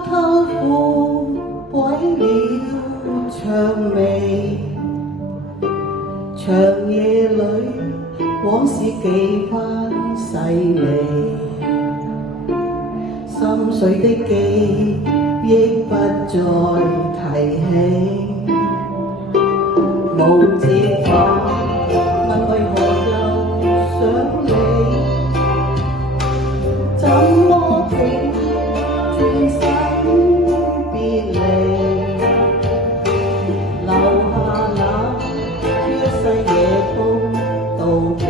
偷富毀了薔薇，長夜裏往事幾番細微，心碎的記憶不再提起，無折返，問為何又想你？怎麼竟轉身別離？留下那一世夜風妒忌，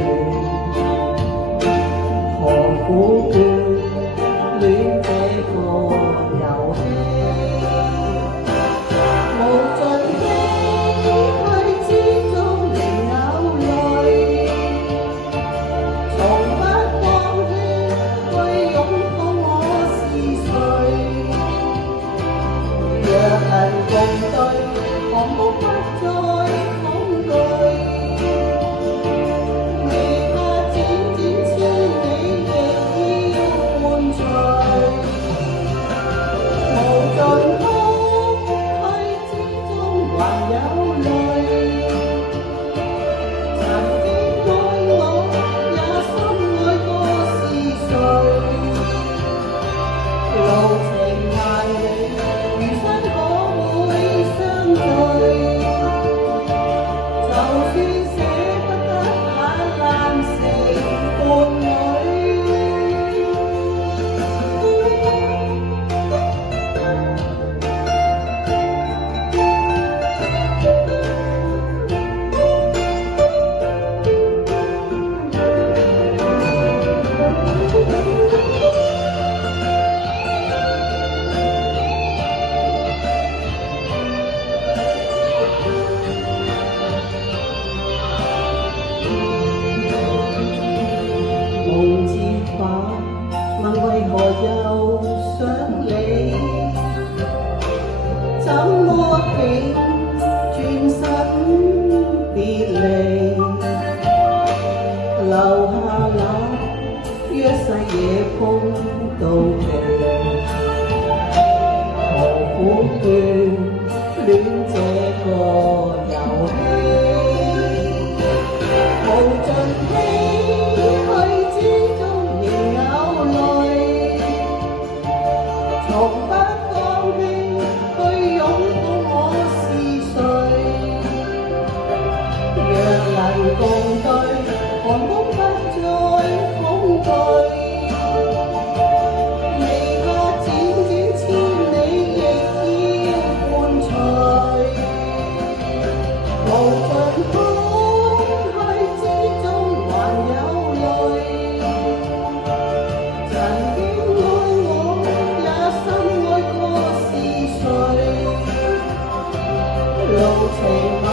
何苦眷戀這個遊戲？無盡唏噓之中仍有淚，從不放棄去擁抱我是誰。若能共對，彷彿不再恐懼。未怕輾轉千里，亦要伴隨。無盡空虛之中還有淚。曾經愛我，也深愛過是誰？路程萬里，餘生可會相對？就算捨不得，也難成伴侶。無折返，問為何又想你？怎麼竟轉身別離？留下那一世夜風妒忌，何苦眷戀這個遊戲？無盡唏噓之中仍有淚，從不放棄去擁抱我是誰。若能共對，彷彿不再恐懼。未怕輾轉千里，亦要伴隨。無盡空虛之中還有淚。曾經愛我，也深愛過是誰？路程漫